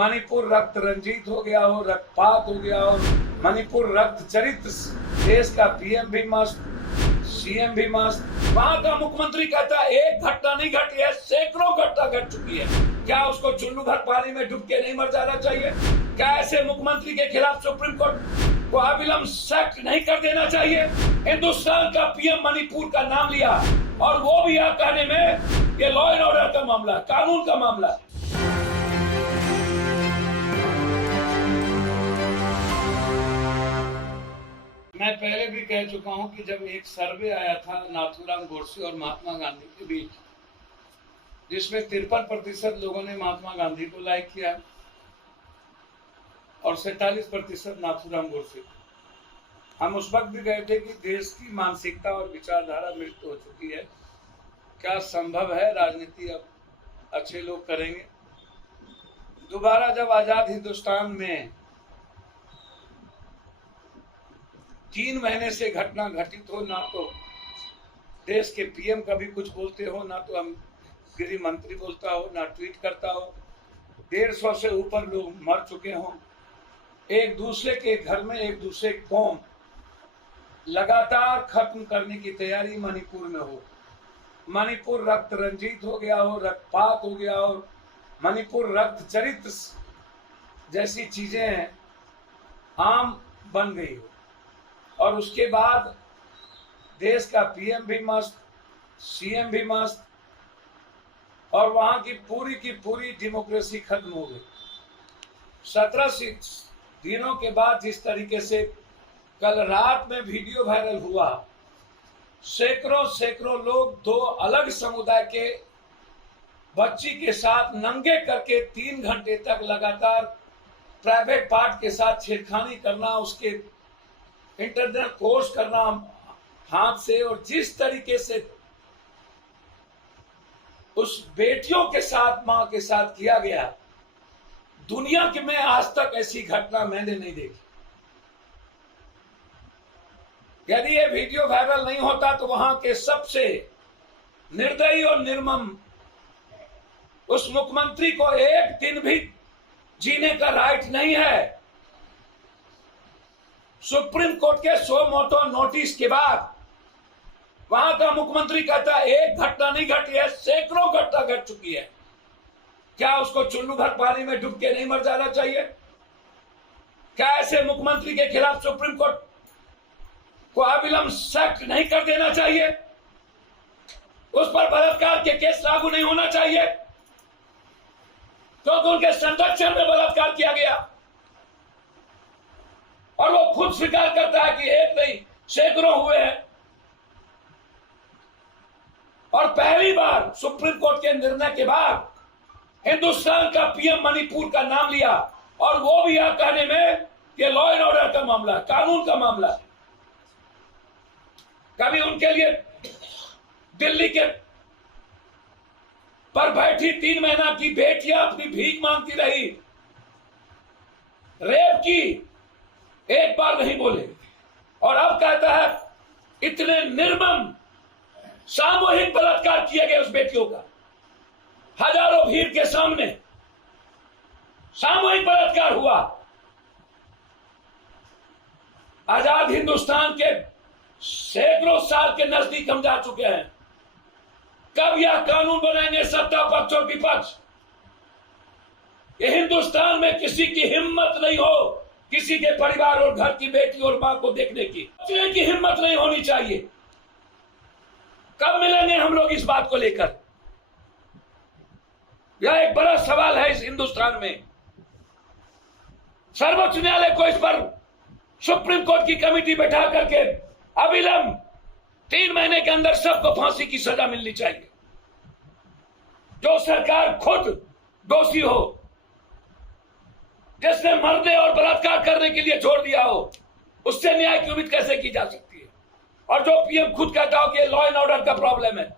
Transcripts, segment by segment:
मणिपुर रक्त रंजित हो गया हो, रक्तपात हो गया हो, मणिपुर रक्त चरित, देश का पीएम भी मस्त, सीएम भी मस्त। वहां का मुख्यमंत्री कहता है एक घटना नहीं घटी है, सैकड़ों घटना घट चुकी है। क्या उसको चुल्लू भर पानी में डूब के नहीं मर जाना चाहिए? क्या ऐसे मुख्यमंत्री के खिलाफ सुप्रीम कोर्ट को अविलंब सख्त नहीं कर देना चाहिए? हिंदुस्तान का पीएम मणिपुर का नाम लिया और वो भी यह कहने में ये लॉ एंड ऑर्डर का मामला, कानून का मामला। मैं पहले भी कह चुका हूं कि जब एक सर्वे आया था नाथूराम गोडसे और महात्मा गांधी के बीच, जिसमें 53% लोगों ने महात्मा गांधी को लाइक किया और 47% नाथूराम गोडसे। हम उस वक्त भी गए थे कि देश की मानसिकता और विचारधारा मृत हो चुकी है। क्या संभव है राजनीति अब अच्छे लोग करेंगे? दोबारा जब आजाद हिंदुस्तान में 3 महीने से घटना घटित हो, ना तो देश के पीएम कभी कुछ बोलते हो, ना तो हम गृह मंत्री बोलता हो, ना ट्वीट करता हो, 150 से ऊपर लोग मर चुके हों, एक दूसरे के घर में एक दूसरे कौम लगातार खत्म करने की तैयारी मणिपुर में हो, मणिपुर रक्त रंजित हो गया हो, रक्तपात हो गया हो, मणिपुर रक्त चरित जैसी चीजें आम बन गई हो, और उसके बाद देश का पीएम भी मस्त, सीएम भी मस्त, और वहां की पूरी डेमोक्रेसी खत्म हो गई। 17 दिनों के बाद जिस तरीके से कल रात में वीडियो वायरल हुआ, सैकड़ों लोग 2 अलग समुदाय के बच्ची के साथ नंगे करके 3 घंटे तक लगातार प्राइवेट पार्ट के साथ छेड़खानी करना, उसके इंटरनल कोर्स करना हाथ से, और जिस तरीके से उस बेटियों के साथ, मां के साथ किया गया, दुनिया के में आज तक ऐसी घटना मैंने नहीं देखी। यदि ये वीडियो वायरल नहीं होता तो वहां के सबसे निर्दयी और निर्मम उस मुख्यमंत्री को एक दिन भी जीने का राइट नहीं है। सुप्रीम कोर्ट के सो मोटो नोटिस के बाद वहां का मुख्यमंत्री कहता है एक घटना नहीं घटी है, सैकड़ों घटना घट चुकी है। क्या उसको चुल्लू भर पानी में डूब के नहीं मर जाना चाहिए? क्या ऐसे मुख्यमंत्री के खिलाफ सुप्रीम कोर्ट को अविलंब सख्त नहीं कर देना चाहिए? उस पर बलात्कार के केस लागू नहीं होना चाहिए क्योंकि उनके संरक्षण में बलात्कार किया गया, और वो खुद स्वीकार करता है कि एक नहीं सैकड़ों हुए हैं। और पहली बार सुप्रीम कोर्ट के निर्णय के बाद हिंदुस्तान का पीएम मणिपुर का नाम लिया, और वो भी यह कहने में कि लॉ एंड ऑर्डर का मामला, कानून का मामला। कभी उनके लिए दिल्ली के पर बैठी 3 महीना की बेटियां अपनी भीख मांगती रही, रेप की, एक बार नहीं बोले, और अब कहता है इतने निर्मम सामूहिक बलात्कार किए गए उस बेटियों का, हजारों भीड़ के सामने सामूहिक बलात्कार हुआ। आजाद हिंदुस्तान के सैकड़ों साल के नजदीक हम जा चुके हैं। कब यह कानून बनाएंगे सत्ता पक्ष और विपक्ष? ये हिंदुस्तान में किसी की हिम्मत नहीं हो किसी के परिवार और घर की बेटी और मां को देखने की हिम्मत नहीं होनी चाहिए। कब मिलेंगे हम लोग इस बात को लेकर? यह एक बड़ा सवाल है इस हिंदुस्तान में। सर्वोच्च न्यायालय को इस पर सुप्रीम कोर्ट की कमेटी बैठा करके अविलंब 3 महीने के अंदर सबको फांसी की सजा मिलनी चाहिए। जो सरकार खुद दोषी हो, जिसने मरने और बलात्कार करने के लिए छोड़ दिया हो, उससे न्याय की उम्मीद कैसे की जा सकती है? और जो पीएम खुद कहता हो कि लॉ एंड ऑर्डर का प्रॉब्लम है,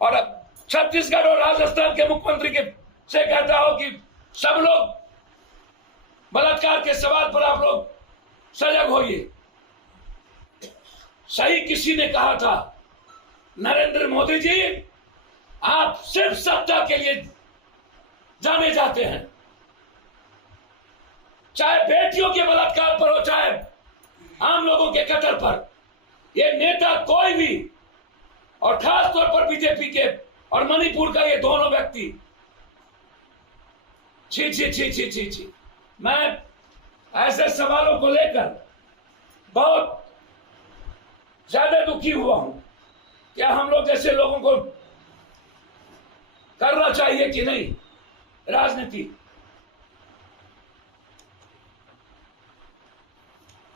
और अब छत्तीसगढ़ और राजस्थान के मुख्यमंत्री के से कहता हो कि सब लोग बलात्कार के सवाल पर आप लोग सजग होइए। सही किसी ने कहा था, नरेंद्र मोदी जी आप सिर्फ सत्ता के लिए जाने जाते हैं, चाहे बेटियों के बलात्कार पर हो, चाहे आम लोगों के कत्ल पर, ये नेता कोई भी, और खास तौर पर बीजेपी के और मणिपुर का ये दोनों व्यक्ति, छी छी छी छी छी छी। मैं ऐसे सवालों को लेकर बहुत ज्यादा दुखी हुआ हूं। क्या हम लोग जैसे लोगों को करना चाहिए कि नहीं राजनीति?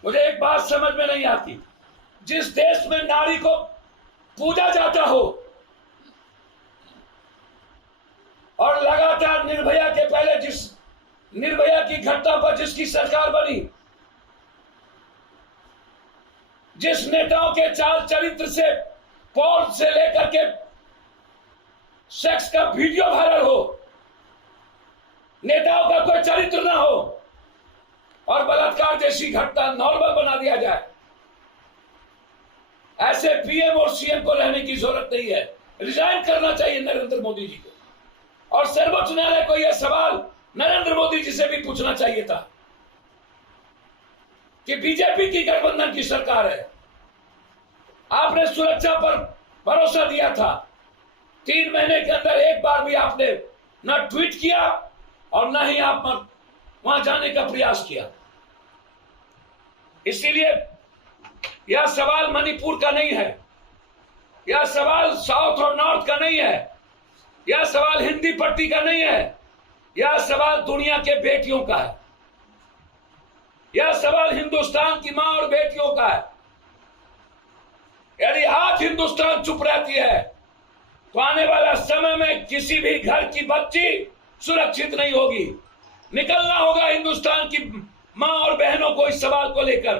मुझे एक बात समझ में नहीं आती, जिस देश में नारी को पूजा जाता हो और लगातार निर्भया के पहले जिस निर्भया की घटना पर जिसकी सरकार बनी, जिस नेताओं के चाल चरित्र से, पोल से लेकर के सेक्स का वीडियो वायरल हो, नेताओं का कोई चरित्र ना हो और बलात्कार जैसी घटना नॉर्मल बना दिया जाए, ऐसे पीएम और सीएम को रहने की जरूरत नहीं है। रिजाइन करना चाहिए नरेंद्र मोदी जी को। और सर्वोच्च न्यायालय को यह सवाल नरेंद्र मोदी जी से भी पूछना चाहिए था कि बीजेपी की गठबंधन की सरकार है, आपने सुरक्षा पर भरोसा दिया था, 3 महीने के अंदर एक बार भी आपने न ट्वीट किया और न ही आप वहां जाने का प्रयास किया। इसीलिए यह सवाल मणिपुर का नहीं है, यह सवाल साउथ और नॉर्थ का नहीं है, यह सवाल हिंदी पट्टी का नहीं है, यह सवाल दुनिया के बेटियों का है, यह सवाल हिंदुस्तान की मां और बेटियों का है। यदि आज हिंदुस्तान चुप रहती है तो आने वाला समय में किसी भी घर की बच्ची सुरक्षित नहीं होगी। निकलना होगा हिंदुस्तान की मां और बहनों को इस सवाल को लेकर।